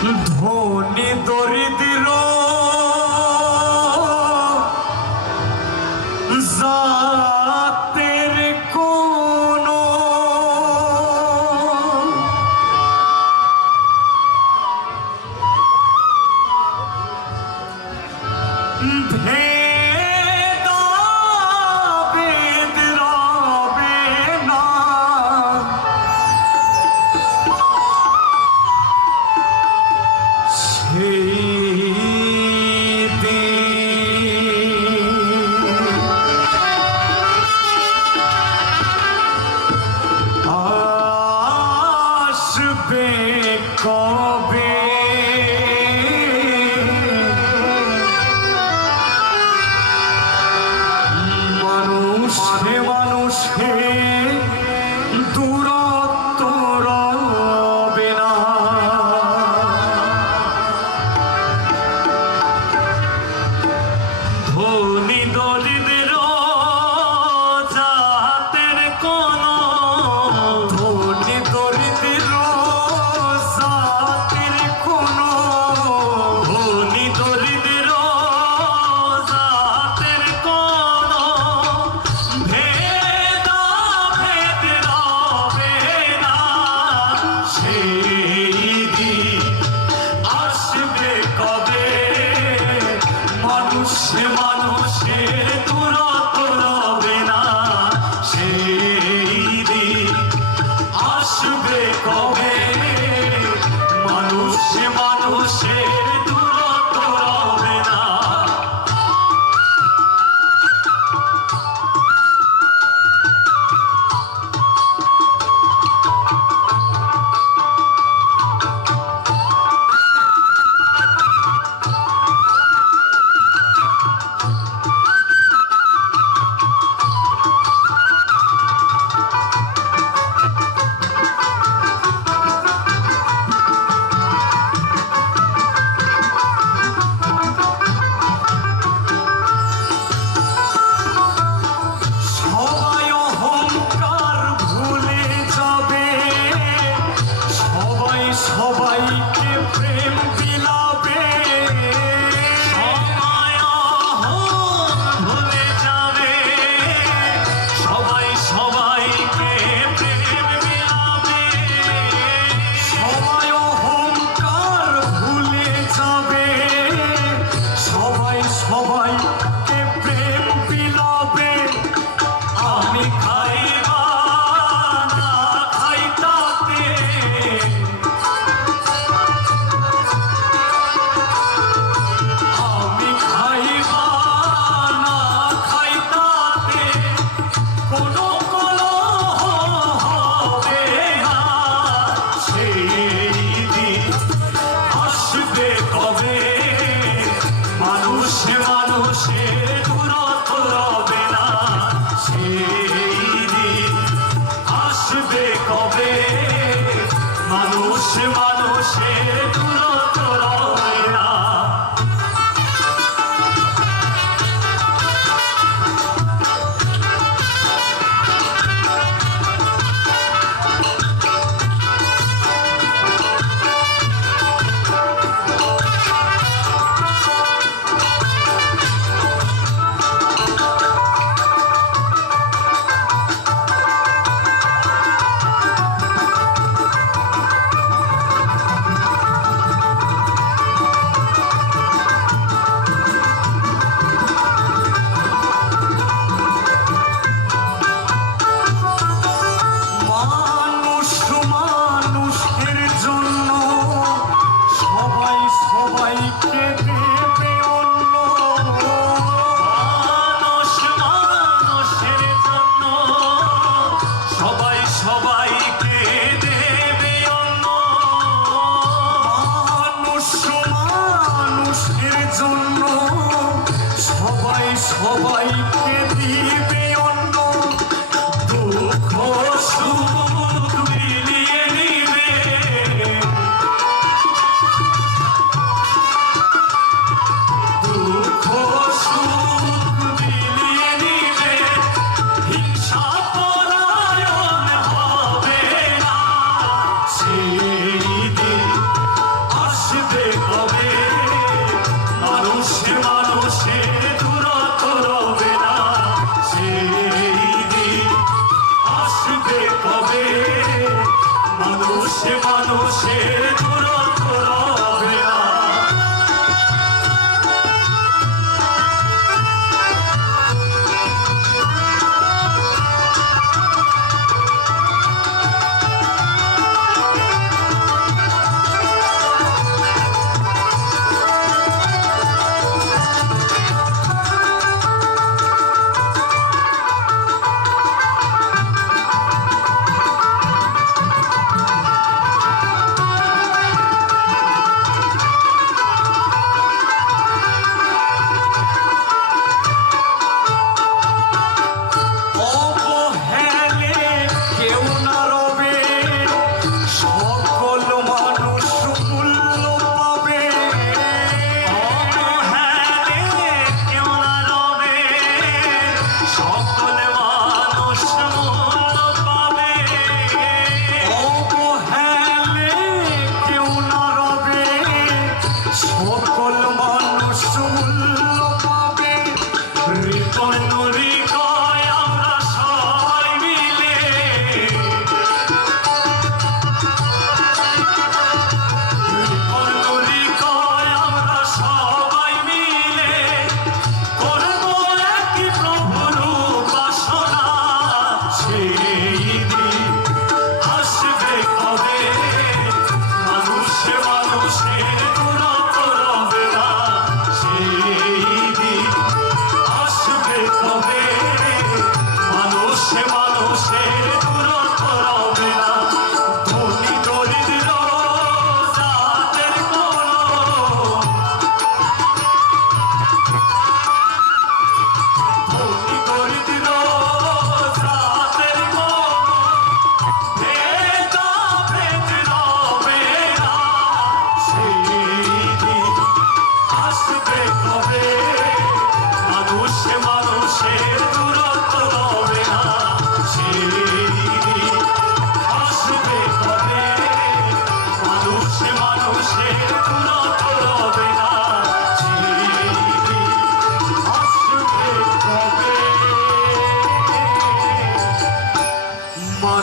ধনী দরিদ্র Kobe. Brasil. মানুষে মানুষে দূরত্ব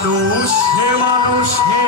মানুষে মানুষে